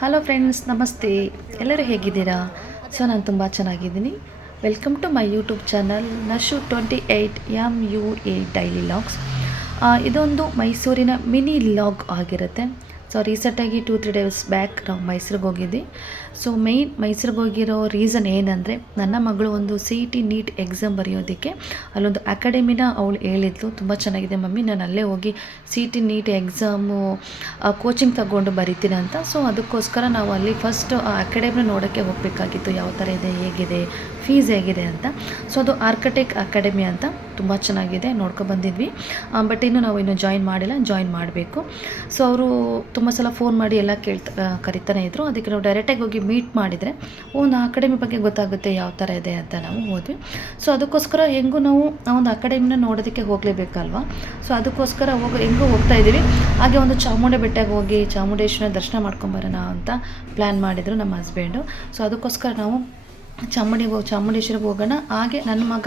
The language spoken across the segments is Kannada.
ಹಲೋ ಫ್ರೆಂಡ್ಸ್, ನಮಸ್ತೆ. ಎಲ್ಲರೂ ಹೇಗಿದ್ದೀರಾ? ಸೊ ನಾನು ತುಂಬ ಚೆನ್ನಾಗಿದ್ದೀನಿ. Welcome to my YouTube channel Nashu28MUA daily logs. ಇದೊಂದು ಮೈಸೂರಿನ ಮಿನಿ ಲಾಗ್ ಆಗಿರುತ್ತೆ. ಸೊ ರೀಸೆಂಟಾಗಿ 2-3 ಡೇಸ್ ಬ್ಯಾಕ್ ನಾವು ಮೈಸೂರಿಗೆ ಹೋಗಿದ್ವಿ. ಸೊ ಮೈಸೂರಿಗೆ ಹೋಗಿರೋ ರೀಸನ್ ಏನಂದರೆ, ನನ್ನ ಮಗಳು ಒಂದು CET ನೀಟ್ ಎಕ್ಸಾಮ್ ಬರೆಯೋದಕ್ಕೆ ಅಲ್ಲೊಂದು ಅಕಾಡೆಮಿನ ಅವಳು ಹೇಳಿದ್ಲು, ತುಂಬ ಚೆನ್ನಾಗಿದೆ ಮಮ್ಮಿ, ನಾನು ಅಲ್ಲೇ ಹೋಗಿ CET ನೀಟ್ ಎಕ್ಸಾಮು ಕೋಚಿಂಗ್ ತಗೊಂಡು ಬರಿತೀನಿ ಅಂತ. ಸೊ ಅದಕ್ಕೋಸ್ಕರ ನಾವು ಅಲ್ಲಿ ಫಸ್ಟ್ ಆ ಅಕಾಡೆಮಿನ ನೋಡೋಕ್ಕೆ ಹೋಗಬೇಕಾಗಿತ್ತು, ಯಾವ ಥರ ಇದೆ, ಹೇಗಿದೆ, ಫೀಸ್ ಹೇಗಿದೆ ಅಂತ. ಸೊ ಅದು ಆರ್ಕಿಟೆಕ್ಟ್ ಅಕಾಡೆಮಿ ಅಂತ, ತುಂಬ ಚೆನ್ನಾಗಿದೆ, ನೋಡ್ಕೊಬಂದಿದ್ವಿ. ಬಟ್ ಇನ್ನೂ ಜಾಯಿನ್ ಮಾಡಿಲ್ಲ, ಜಾಯಿನ್ ಮಾಡಬೇಕು. ಸೊ ಅವರು ತುಂಬ ಸಲ ಫೋನ್ ಮಾಡಿ ಎಲ್ಲ ಕರಿತಾನೆ ಇದ್ದರು. ಅದಕ್ಕೆ ನಾವು ಡೈರೆಕ್ಟಾಗಿ ಹೋಗಿ ಮೀಟ್ ಮಾಡಿದರೆ ಒಂದು ಅಕಾಡೆಮಿ ಬಗ್ಗೆ ಗೊತ್ತಾಗುತ್ತೆ ಯಾವ ಥರ ಇದೆ ಅಂತ ನಾವು ಹೋದ್ವಿ. ಸೊ ಅದಕ್ಕೋಸ್ಕರ ಹೆಂಗೂ ನಾವು ಆ ಒಂದು ಅಕಾಡೆಮಿನ ನೋಡೋದಕ್ಕೆ ಹೋಗಲೇಬೇಕಲ್ವ. ಸೊ ಅದಕ್ಕೋಸ್ಕರ ಹೋಗ್ತಾ ಇದ್ದೀವಿ. ಹಾಗೆ ಒಂದು ಚಾಮುಂಡಿ ಬೆಟ್ಟಕ್ಕೆ ಹೋಗಿ ಚಾಮುಂಡೇಶ್ವರಿನ ದರ್ಶನ ಮಾಡ್ಕೊಂಬರೋಣ ಅಂತ ಪ್ಲ್ಯಾನ್ ಮಾಡಿದರು ನಮ್ಮ ಹಸ್ಬೆಂಡು. ಸೊ ಅದಕ್ಕೋಸ್ಕರ ನಾವು ಚಾಮುಂಡೇಶ್ವರಿಗೆ ಹೋಗೋಣ. ಹಾಗೆ ನನ್ನ ಮಗ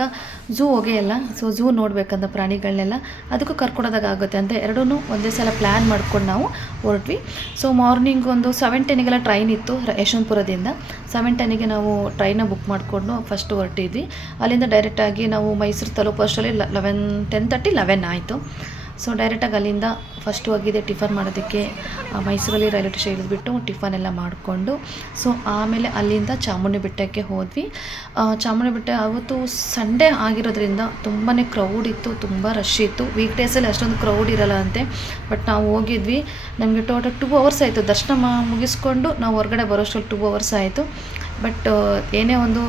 ಝೂ ಹೋಗೇ ಇಲ್ಲ, ಸೊ ಝೂ ನೋಡಬೇಕಂತ ಪ್ರಾಣಿಗಳನ್ನೆಲ್ಲ, ಅದಕ್ಕೂ ಕರ್ಕೊಡೋದಾಗುತ್ತೆ ಅಂತ ಎರಡೂ ಒಂದೇ ಸಲ ಪ್ಲ್ಯಾನ್ ಮಾಡ್ಕೊಂಡು ನಾವು ಹೊರಟ್ವಿ. ಸೊ ಮಾರ್ನಿಂಗ್ ಒಂದು 7:10ಗೆಲ್ಲ ಟ್ರೈನ್ ಇತ್ತು ಯಶವಂತಪುರದಿಂದ. 7:10ಗೆ ನಾವು ಟ್ರೈನ ಬುಕ್ ಮಾಡಿಕೊಂಡು ಫಸ್ಟ್ ಹೊರಟಿದ್ವಿ. ಅಲ್ಲಿಂದ ಡೈರೆಕ್ಟಾಗಿ ನಾವು ಮೈಸೂರು ತಲುಪೋ ಅಷ್ಟರಲ್ಲಿ 10:30-11 ಆಯಿತು. ಸೊ ಡೈರೆಕ್ಟಾಗಿ ಅಲ್ಲಿಂದ ಫಸ್ಟ್ ಹೋಗಿದೆ ಟಿಫನ್ ಮಾಡೋದಕ್ಕೆ. ಮೈಸೂರಲ್ಲಿ ರೈಲ್ವೆ ಸ್ಟೇಷನ್ ಇಳಿದ್ಬಿಟ್ಟು ಟಿಫನ್ ಎಲ್ಲ ಮಾಡಿಕೊಂಡು, ಸೊ ಆಮೇಲೆ ಅಲ್ಲಿಂದ ಚಾಮುಂಡಿ ಬೆಟ್ಟಕ್ಕೆ ಹೋದ್ವಿ. ಚಾಮುಂಡಿ ಬೆಟ್ಟ ಅವತ್ತು ಸಂಡೇ ಆಗಿರೋದ್ರಿಂದ ತುಂಬಾ ಕ್ರೌಡ್ ಇತ್ತು, ತುಂಬ ರಶ್ ಇತ್ತು. ವೀಕ್ ಡೇಸಲ್ಲಿ ಅಷ್ಟೊಂದು ಕ್ರೌಡ್ ಇರಲ್ಲ ಅಂತೆ. ಬಟ್ ನಾವು ಹೋಗಿದ್ವಿ, ನಮಗೆ ಟೋಟಲ್ 2 ಅವರ್ಸ್ ಆಯಿತು ದರ್ಶನ ಮುಗಿಸ್ಕೊಂಡು ನಾವು ಹೊರಗಡೆ ಬರೋಷ್ಟರಲ್ಲಿ 2 ಅವರ್ಸ್ ಆಯಿತು. ಬಟ್ ಏನೇ ಒಂದು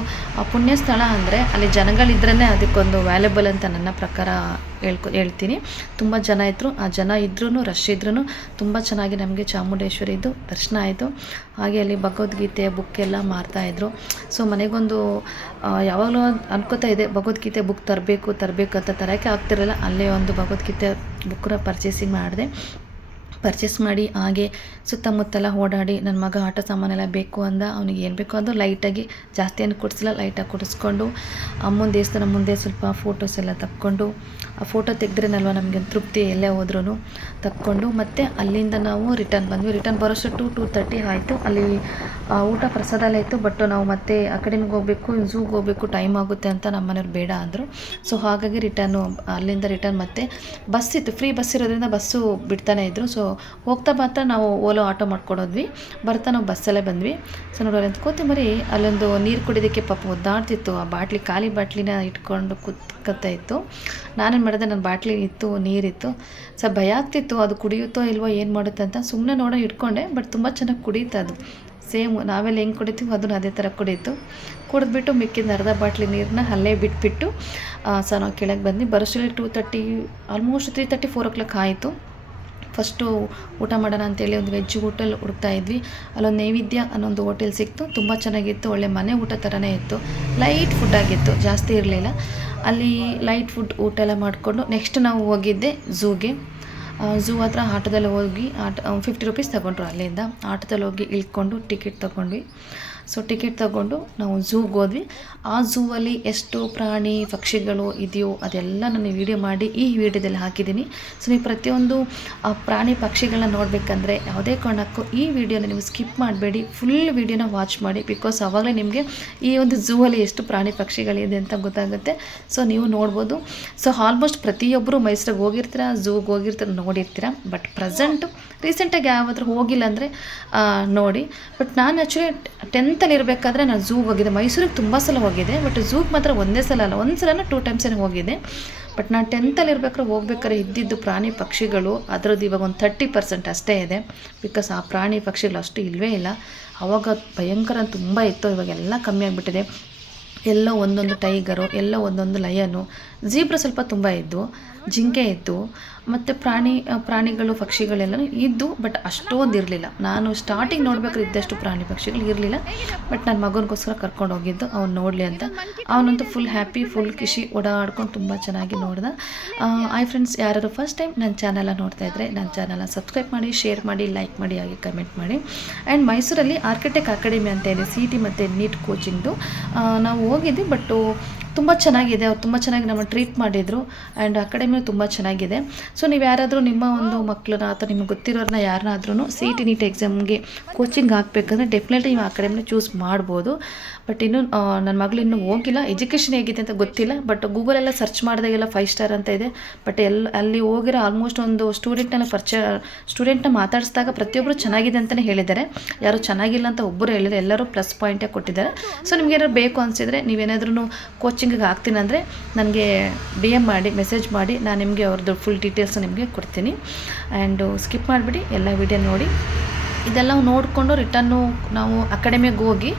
ಪುಣ್ಯ ಸ್ಥಳ ಅಂದರೆ ಅಲ್ಲಿ ಜನಗಳಿದ್ರೇ ಅದಕ್ಕೊಂದು ವ್ಯಾಲ್ಯೂಬಲ್ ಅಂತ ನನ್ನ ಪ್ರಕಾರ ಹೇಳ್ತೀನಿ. ತುಂಬ ಜನ ಇದ್ದರು, ಆ ಜನ ಇದ್ರೂ ರಶ್ ಇದ್ರೂ ತುಂಬ ಚೆನ್ನಾಗಿ ನಮಗೆ ಚಾಮುಂಡೇಶ್ವರಿದು ದರ್ಶನ ಆಯಿತು. ಹಾಗೆ ಅಲ್ಲಿ ಭಗವದ್ಗೀತೆ ಬುಕ್ ಎಲ್ಲ ಮಾರ್ತಾಯಿದ್ರು. ಸೊ ಮನೆಗೊಂದು ಯಾವಾಗಲೂ ಅನ್ಕೋತಾ ಇದೆ ಭಗವದ್ಗೀತೆ ಬುಕ್ ತರಬೇಕು ಅಂತ ತರೋಕ್ಕೆ ಆಗ್ತಿರಲ್ಲ. ಅಲ್ಲೇ ಒಂದು ಭಗವದ್ಗೀತೆ ಬುಕ್ಕನ್ನ ಪರ್ಚೇಸ್ ಮಾಡಿ ಹಾಗೆ ಸುತ್ತಮುತ್ತೆಲ್ಲ ಓಡಾಡಿ, ನನ್ನ ಮಗ ಆಟ ಸಾಮಾನೆಲ್ಲ ಬೇಕು ಅಂದ, ಅವನಿಗೆ ಏನು ಬೇಕೋ ಅದು ಲೈಟಾಗಿ, ಜಾಸ್ತಿ ಏನು ಕೊಡಿಸಿಲ್ಲ, ಲೈಟಾಗಿ ಕೊಡಿಸ್ಕೊಂಡು ಅಮ್ಮನ ದೇವಸ್ಥಾನ ಮುಂದೆ ಸ್ವಲ್ಪ ಫೋಟೋಸ್ ಎಲ್ಲ ತಕ್ಕೊಂಡು, ಆ ಫೋಟೋ ತೆಗೆದ್ರೇನಲ್ವ ನಮಗೆ ತೃಪ್ತಿ, ಎಲ್ಲೇ ಹೋದ್ರೂ ತಕ್ಕೊಂಡು ಮತ್ತೆ ಅಲ್ಲಿಂದ ನಾವು ರಿಟರ್ನ್ ಬಂದ್ವಿ. ರಿಟರ್ನ್ ಬರೋಷ್ಟು 2:30 ಆಯಿತು. ಅಲ್ಲಿ ಊಟ ಪ್ರಸಾದ ಎಲ್ಲ ಇತ್ತು. ಬಟ್ ನಾವು ಮತ್ತೆ ಅಕಾಡೆಮಿಗೆ ಹೋಗಬೇಕು, ಝೂಗೆ ಹೋಗಬೇಕು, ಟೈಮ್ ಆಗುತ್ತೆ ಅಂತ ನಮ್ಮ ಮನೆಯವ್ರು ಬೇಡ ಅಂದರು. ಸೊ ಹಾಗಾಗಿ ಅಲ್ಲಿಂದ ರಿಟರ್ನ್ ಮತ್ತೆ ಬಸ್ ಇತ್ತು, ಫ್ರೀ ಬಸ್ ಇರೋದ್ರಿಂದ ಬಸ್ಸು ಬಿಡ್ತಾನೆ ಇದ್ದರು. ಸೊ ಹೋಗ್ತಾ ನಾವು ಓಲೋ ಆಟೋ ಮಾಡ್ಕೊಡೋದ್ವಿ, ಬರ್ತಾ ನಾವು ಬಸ್ಸಲ್ಲೇ ಬಂದ್ವಿ. ಸೊ ನೋಡೋರು ಕೂತ್ಕೊಂಬರಿ, ಅಲ್ಲೊಂದು ನೀರು ಕುಡಿಯೋದಕ್ಕೆ ಪಾಪ ಒದ್ದಾಡ್ತಿತ್ತು. ಆ ಖಾಲಿ ಬಾಟ್ಲಿನ ಇಟ್ಕೊಂಡು ಕೂತ್ಕೊತಾ ಇತ್ತು. ನಾನೇನು ಮಾಡಿದೆ, ನನ್ನ ಬಾಟ್ಲಿ ಇತ್ತು, ನೀರಿತ್ತು. ಸೊ ಭಯ ಆಗ್ತಿತ್ತು ಅದು ಕುಡಿಯುತ್ತೋ ಇಲ್ವೋ, ಏನು ಮಾಡುತ್ತೆ ಅಂತ. ಸುಮ್ಮನೆ ನೋಡೋ ಇಟ್ಕೊಂಡೆ. ಬಟ್ ತುಂಬ ಚೆನ್ನಾಗಿ ಕುಡೀತು ಅದು. ಸೇಮ್ ನಾವೆಲ್ಲ ಹೆಂಗೆ ಕುಡಿತೀವಿ ಅದನ್ನು ಅದೇ ಥರ ಕುಡಿದ್ಬಿಟ್ಟು ಮಿಕ್ಕಿದ ಅರ್ಧ ಬಾಟ್ಲಿ ನೀರನ್ನ ಅಲ್ಲೇ ಬಿಟ್ಬಿಟ್ಟು ಸೊ ನಾವು ಕೆಳಗೆ ಬಂದು ಬರೋಷ್ಟರಲ್ಲಿ 2:30, ಆಲ್ಮೋಸ್ಟ್ 3:30, 4 o'clock ಆಯಿತು. ಫಸ್ಟು ಊಟ ಮಾಡೋಣ ಅಂತೇಳಿ ಒಂದು ವೆಜ್ ಹೋಟೆಲ್ ಹುಡುಕ್ತಾ ಇದ್ವಿ. ಅಲ್ಲೊಂದು ನೈವೇದ್ಯ ಅನ್ನೊಂದು ಹೋಟೆಲ್ ಸಿಕ್ತು, ತುಂಬ ಚೆನ್ನಾಗಿತ್ತು, ಒಳ್ಳೆ ಮನೆ ಊಟ ಥರನೇ ಇತ್ತು. ಲೈಟ್ ಫುಡ್ ಆಗಿತ್ತು, ಜಾಸ್ತಿ ಇರಲಿಲ್ಲ. ಅಲ್ಲಿ ಲೈಟ್ ಫುಡ್ ಊಟ ಎಲ್ಲ ಮಾಡಿಕೊಂಡು ನೆಕ್ಸ್ಟ್ ನಾವು ಹೋಗಿದ್ದೆ ಝೂಗೆ. ಝೂ ಹತ್ರ ಆಟೋದಲ್ಲಿ ಹೋಗಿ 50 ರೂಪೀಸ್ ತೊಗೊಂಡ್ರು. ಅಲ್ಲಿಂದ ಆಟೋದಲ್ಲಿ ಹೋಗಿ ಇಳ್ಕೊಂಡು ಟಿಕೆಟ್ ತೊಗೊಂಡ್ವಿ. ಸೊ ಟಿಕೆಟ್ ತೊಗೊಂಡು ನಾವು ಝೂಗೆ ಹೋದ್ವಿ. ಆ ಝೂವಲ್ಲಿ ಎಷ್ಟು ಪ್ರಾಣಿ ಪಕ್ಷಿಗಳು ಇದೆಯೋ ಅದೆಲ್ಲ ನಾನು ವಿಡಿಯೋ ಮಾಡಿ ಈ ವಿಡಿಯೋದಲ್ಲಿ ಹಾಕಿದ್ದೀನಿ. ಸೊ ನೀವು ಪ್ರತಿಯೊಂದು ಪ್ರಾಣಿ ಪಕ್ಷಿಗಳನ್ನ ನೋಡಬೇಕಂದ್ರೆ ಯಾವುದೇ ಕಾರಣಕ್ಕೂ ಈ ವಿಡಿಯೋನ ನೀವು ಸ್ಕಿಪ್ ಮಾಡಬೇಡಿ, ಫುಲ್ ವಿಡಿಯೋನ ವಾಚ್ ಮಾಡಿ. ಬಿಕಾಸ್ ಆವಾಗಲೇ ನಿಮಗೆ ಈ ಒಂದು ಝೂವಲ್ಲಿ ಎಷ್ಟು ಪ್ರಾಣಿ ಪಕ್ಷಿಗಳಿದೆ ಅಂತ ಗೊತ್ತಾಗುತ್ತೆ. ಸೊ ನೀವು ನೋಡ್ಬೋದು. ಸೊ ಆಲ್ಮೋಸ್ಟ್ ಪ್ರತಿಯೊಬ್ಬರು ಮೈಸೂರಿಗೆ ಹೋಗಿರ್ತೀರ, ಝೂಗೆ ಹೋಗಿರ್ತೀರ, ನೋಡಿರ್ತೀರ. ಬಟ್ ರೀಸೆಂಟಾಗಿ ಯಾವಾದರೂ ಹೋಗಿಲ್ಲ ಅಂದರೆ ನೋಡಿ. ಬಟ್ ನಾನು ಆ್ಯಕ್ಚುಲಿ 10th ಇರಬೇಕಾದ್ರೆ ನಾನು ಝೂಗೆ ಹೋಗಿದ್ದೆ. ಮೈಸೂರಿಗೆ ತುಂಬ ಸಲ ಹೋಗಿದ್ದೆ, ಬಟ್ ಝೂಗೆ ಮಾತ್ರ ಒಂದೇ ಸಲ ಅಲ್ಲ, ಒಂದು ಸಲ 2 times ಹೋಗಿದ್ದೆ. ಬಟ್ ನಾನು 10th ಹೋಗ್ಬೇಕಾದ್ರೆ ಇದ್ದಿದ್ದು ಪ್ರಾಣಿ ಪಕ್ಷಿಗಳು ಅದರದ್ದು ಇವಾಗ ಒಂದು 30% ಅಷ್ಟೇ ಇದೆ. ಬಿಕಾಸ್ ಆ ಪ್ರಾಣಿ ಪಕ್ಷಿಗಳು ಅಷ್ಟು ಇಲ್ಲವೇ ಇಲ್ಲ. ಆವಾಗ ಭಯಂಕರ ತುಂಬ ಇತ್ತು, ಇವಾಗೆಲ್ಲ ಕಮ್ಮಿ ಆಗಿಬಿಟ್ಟಿದೆ. ಎಲ್ಲೋ ಒಂದೊಂದು ಟೈಗರು, ಎಲ್ಲೋ ಒಂದೊಂದು ಲಯನು, ಝೀಬ್ರಾ ಸ್ವಲ್ಪ ತುಂಬ ಇದ್ದು, ಜಿಂಕೆ ಇತ್ತು, ಮತ್ತು ಪ್ರಾಣಿಗಳು ಪಕ್ಷಿಗಳೆಲ್ಲ ಇದ್ದು. ಬಟ್ ಅಷ್ಟೊಂದು ಇರಲಿಲ್ಲ. ನಾನು ಸ್ಟಾರ್ಟಿಂಗ್ ನೋಡ್ಬೇಕಾದ್ರೆ ಇದ್ದಷ್ಟು ಪ್ರಾಣಿ ಪಕ್ಷಿಗಳು ಇರಲಿಲ್ಲ. ಬಟ್ ನನ್ನ ಮಗನಿಗೋಸ್ಕರ ಕರ್ಕೊಂಡು ಹೋಗಿದ್ದು, ಅವ್ನು ನೋಡಲಿ ಅಂತ. ಅವನಂತೂ ಫುಲ್ ಹ್ಯಾಪಿ, ಫುಲ್ ಖುಷಿ, ಓಡಾಡ್ಕೊಂಡು ತುಂಬ ಚೆನ್ನಾಗಿ ನೋಡ್ದೆ. ಹಾಯ್ ಫ್ರೆಂಡ್ಸ್, ಯಾರು ಫಸ್ಟ್ ಟೈಮ್ ನನ್ನ ಚಾನಲ ನೋಡ್ತಾ ಇದ್ದರೆ ನನ್ನ ಚಾನಲ್ನ ಸಬ್ಸ್ಕ್ರೈಬ್ ಮಾಡಿ, ಶೇರ್ ಮಾಡಿ, ಲೈಕ್ ಮಾಡಿ, ಹಾಗೆ ಕಮೆಂಟ್ ಮಾಡಿ. ಆ್ಯಂಡ್ ಮೈಸೂರಲ್ಲಿ ಆರ್ಕಿಟೆಕ್ಟ್ ಅಕಾಡೆಮಿ ಅಂತ ಇದೆ, CET ಮತ್ತು ನೀಟ್ ಕೋಚಿಂಗ್ದು. ನಾವು ಹೋಗಿದ್ವಿ. ಬಟ್ಟು ತುಂಬ ಚೆನ್ನಾಗಿದೆ. ಅವ್ರು ತುಂಬ ಚೆನ್ನಾಗಿ ನಮ್ಮನ್ನು ಟ್ರೀಟ್ ಮಾಡಿದರು. ಆ್ಯಂಡ್ ಅಕಾಡೆಮಿಯೂ ತುಂಬ ಚೆನ್ನಾಗಿದೆ. ಸೊ ನೀವು ಯಾರಾದರೂ ನಿಮ್ಮ ಒಂದು ಮಕ್ಕಳನ್ನ ಅಥವಾ ನಿಮಗೆ ಗೊತ್ತಿರೋರನ್ನ ಯಾರನ್ನಾದ್ರೂ ಸಿ ಇ ಟಿ ನೀಟ್ ಎಕ್ಸಾಮ್ಗೆ ಕೋಚಿಂಗ್ ಹಾಕಬೇಕಂದ್ರೆ ಡೆಫಿನೆಟ್ಲಿ ನೀವು ಅಕಾಡೆಮಿನ ಚೂಸ್ ಮಾಡ್ಬೋದು. ಬಟ್ ಇನ್ನೂ ನನ್ನ ಮಗಳು ಇನ್ನೂ ಹೋಗಿಲ್ಲ. ಎಜುಕೇಷನ್ ಹೇಗಿದೆ ಅಂತ ಗೊತ್ತಿಲ್ಲ. ಬಟ್ ಗೂಗಲೆಲ್ಲ ಸರ್ಚ್ ಮಾಡಿದಾಗೆಲ್ಲ 5 ಸ್ಟಾರ್ ಅಂತ ಇದೆ. ಬಟ್ ಅಲ್ಲಿ ಹೋಗಿರೋ ಆಲ್ಮೋಸ್ಟ್ ಒಂದು ಸ್ಟೂಡೆಂಟ್ನ ಮಾತಾಡಿಸಿದಾಗ ಪ್ರತಿಯೊಬ್ಬರು ಚೆನ್ನಾಗಿದೆ ಅಂತಲೇ ಹೇಳಿದ್ದಾರೆ. ಯಾರು ಚೆನ್ನಾಗಿಲ್ಲ ಅಂತ ಒಬ್ಬರು ಹೇಳಿಲ್ಲ, ಎಲ್ಲರೂ ಪ್ಲಸ್ ಪಾಯಿಂಟೇ ಕೊಟ್ಟಿದ್ದಾರೆ. ಸೊ ನಿಮಗೇನಾದ್ರು ಬೇಕು ಅನಿಸಿದರೆ ನೀವೇನಾದ್ರೂ ಕೋಚಿಂಗಿಗೆ ಹಾಕ್ತೀನಿ ಅಂದರೆ ನನಗೆ DM ಮಾಡಿ, ಮೆಸೇಜ್ ಮಾಡಿ, ನಾನು ನಿಮಗೆ ಅವ್ರದ್ದು ಫುಲ್ ಡೀಟೇಲ್ಸ್ ನಿಮಗೆ ಕೊಡ್ತೀನಿ. ಆ್ಯಂಡು ಸ್ಕಿಪ್ ಮಾಡಿಬಿಡಿ, ಎಲ್ಲ ವಿಡಿಯೋ ನೋಡಿ. ಇದೆಲ್ಲ ನೋಡಿಕೊಂಡು ರಿಟರ್ನು ನಾವು ಅಕಾಡೆಮಿಗೆ ಹೋಗಿ,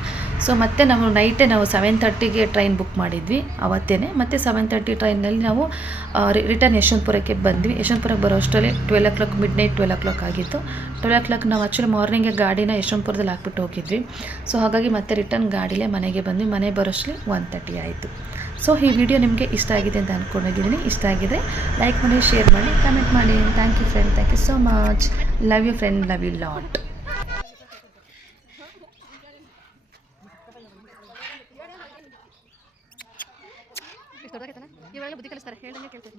ಸೊ ಮತ್ತೆ ನಾವು ನೈಟೇ ನಾವು 7:30ಗೆ ಟ್ರೈನ್ ಬುಕ್ ಮಾಡಿದ್ವಿ ಅವತ್ತೇ. ಮತ್ತು 7:30 ಟ್ರೈನಲ್ಲಿ ನಾವು ರಿಟರ್ನ್ ಯಶವಂತಪುರಕ್ಕೆ ಬಂದ್ವಿ. ಯಶವಂತಪುರಕ್ಕೆ ಬರೋ ಅಷ್ಟರಲ್ಲಿ 12 ಮಿಡ್ನೈಟ್ 12 ಆಗಿತ್ತು. 12 ನಾವು ಆ್ಯಕ್ಚುಲಿ ಮಾರ್ನಿಂಗೆ ಗಾಡಿನ ಯಶವಂತಪುರದಲ್ಲಿ ಹಾಕ್ಬಿಟ್ಟು ಹೋಗಿದ್ವಿ. ಸೊ ಹಾಗಾಗಿ ಮತ್ತೆ ರಿಟರ್ನ್ ಗಾಡಿಲೇ ಮನೆಗೆ ಬಂದ್ವಿ. ಮನೆ ಬರೋಷ್ಟರಲ್ಲಿ 1:30 ಆಯಿತು. ಸೊ ಈ ವಿಡಿಯೋ ನಿಮಗೆ ಇಷ್ಟ ಆಗಿದೆ ಅಂತ ಅಂದ್ಕೊಂಡಿದ್ದೀನಿ. ಇಷ್ಟ ಆಗಿದ್ರೆ ಲೈಕ್ ಮಾಡಿ, ಶೇರ್ ಮಾಡಿ, ಕಮೆಂಟ್ ಮಾಡಿ. Thank you friend, thank you so much. Love you friend, love you lot. ಇವರೆಲ್ಲ ಬುದ್ಧಿ ಕಲಿಸ್ತಾರೆ, ಹೇಳ್ದಂಗೆ ಕೇಳ್ತಾರೆ.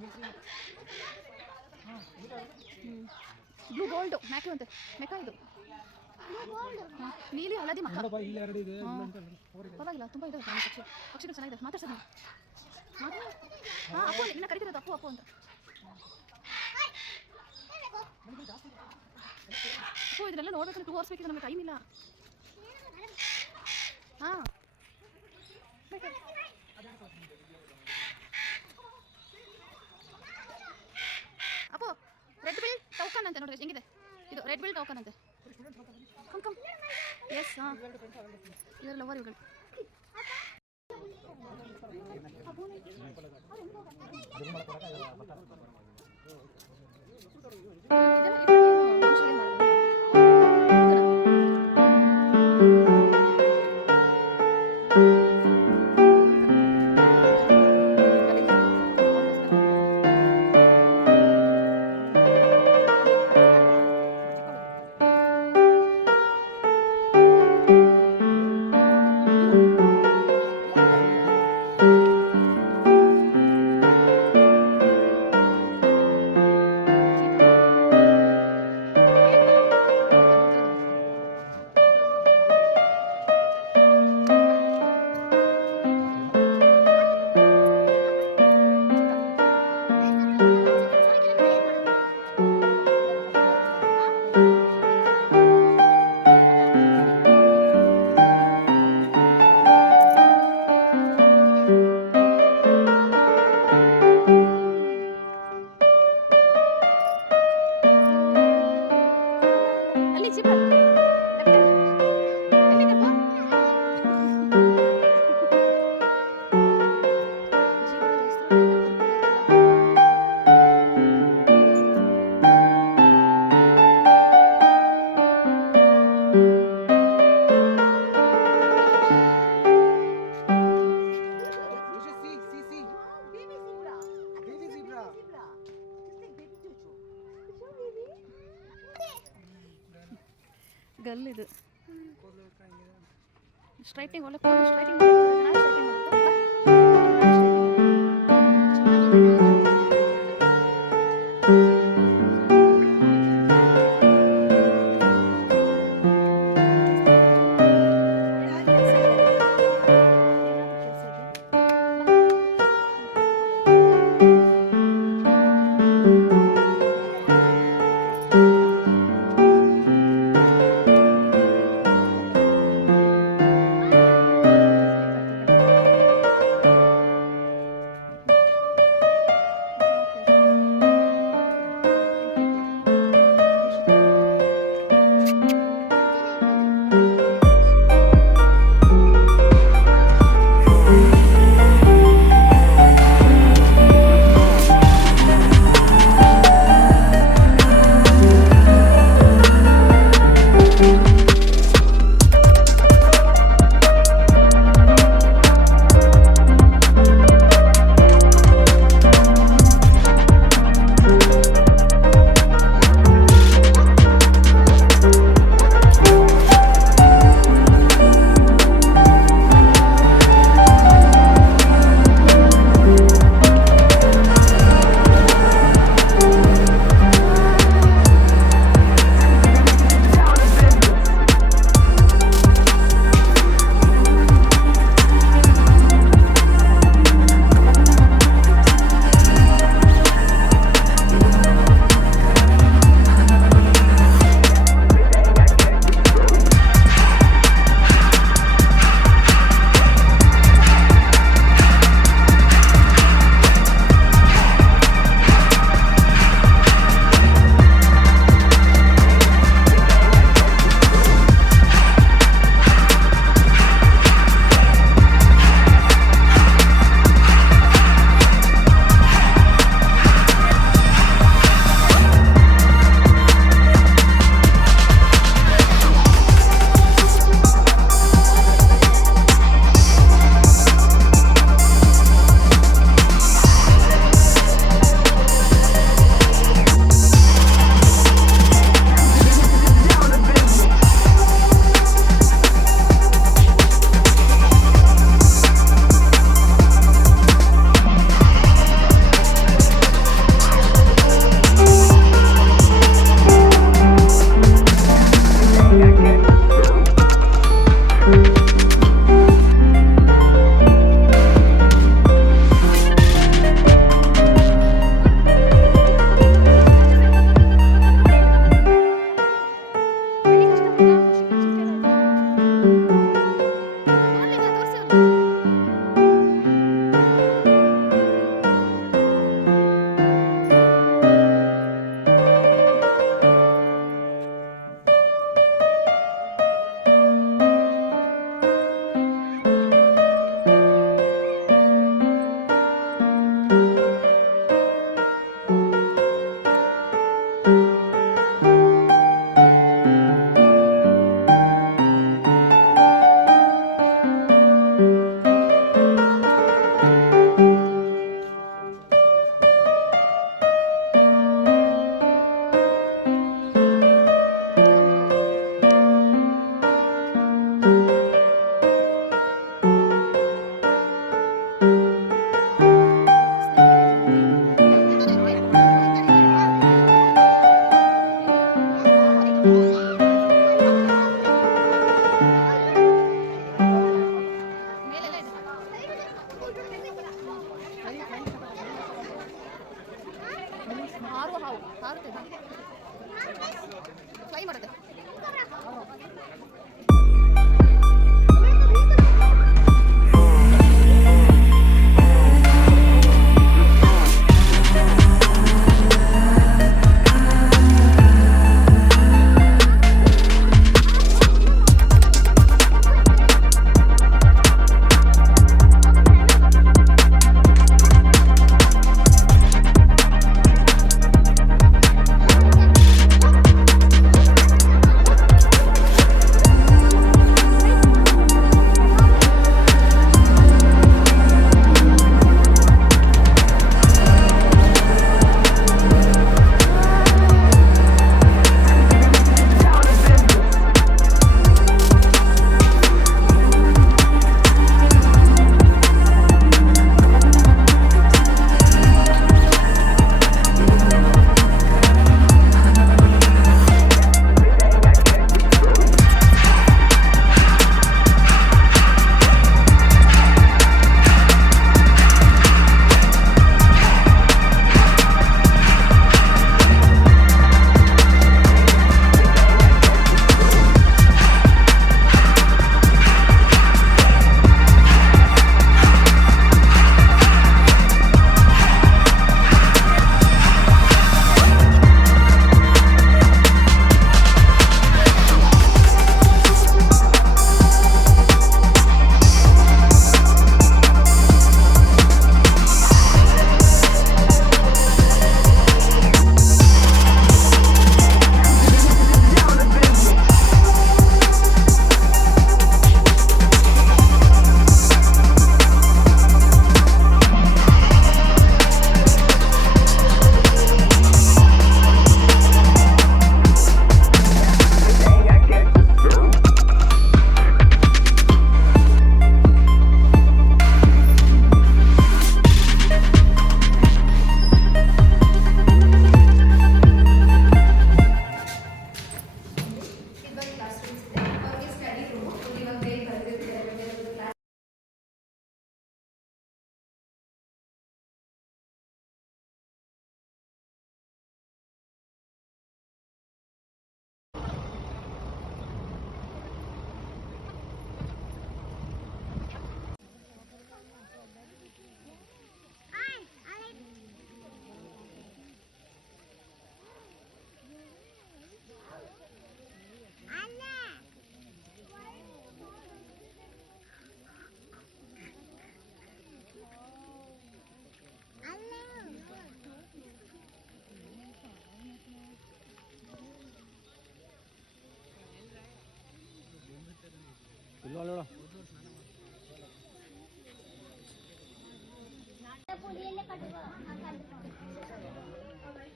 ಬ್ಲೂ ಗೋಲ್ಡು ಮ್ಯಾಕೆ ಅಂತೆ, ಮೆಕಾ ಇದು ನೀಲಿ ಹಳದಿ ಮಕ್ಕ. ಪರವಾಗಿಲ್ಲ, ತುಂಬ ಇದೆ ಪಕ್ಷಿಗಳು ಚೆನ್ನಾಗಿದೆ. ಮಾತಾಡ್ಸೋದು ಹಾಂ, ಅಪ್ಪು ನಿನ್ನ ಕರಿತಿರೋದು ಅಪ್ಪು ಅಪ್ಪು ಅಂತ. ಅಪ್ಪು ಇದನ್ನೆಲ್ಲ ನೋಡ್ಬೇಕಂದ್ರೆ 2 hours ಬೇಕಿದೆ, ನಮಗೆ ಟೈಮ್ ಇಲ್ಲ. ಹಾಂ ಅಪ್ಪು ರೆಡ್ ಬಿಲ್ ಟೋಕನ್ ಅಂತೆ ನೋಡ್ರಿ, ಹೆಂಗಿದೆ ಇದು ರೆಡ್ ಬಿಲ್ ಟೋಕನ್ ಅಂತೆ. ಕಮ್ ಎಸ್. ಹಾಂ ಇದರ ಲವರ್ ಇವುಗಳು. ಗಲ್ಲಿದು ಸ್ಟ್ರೈಟಿಂಗ್ ಒಳ್ಳೆ ಸ್ಟ್ರೈಟಿಂಗ್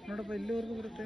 ನೋಡಪ್ಪ ಇಲ್ಲಿವರೆಗೂ ಬರುತ್ತೆ.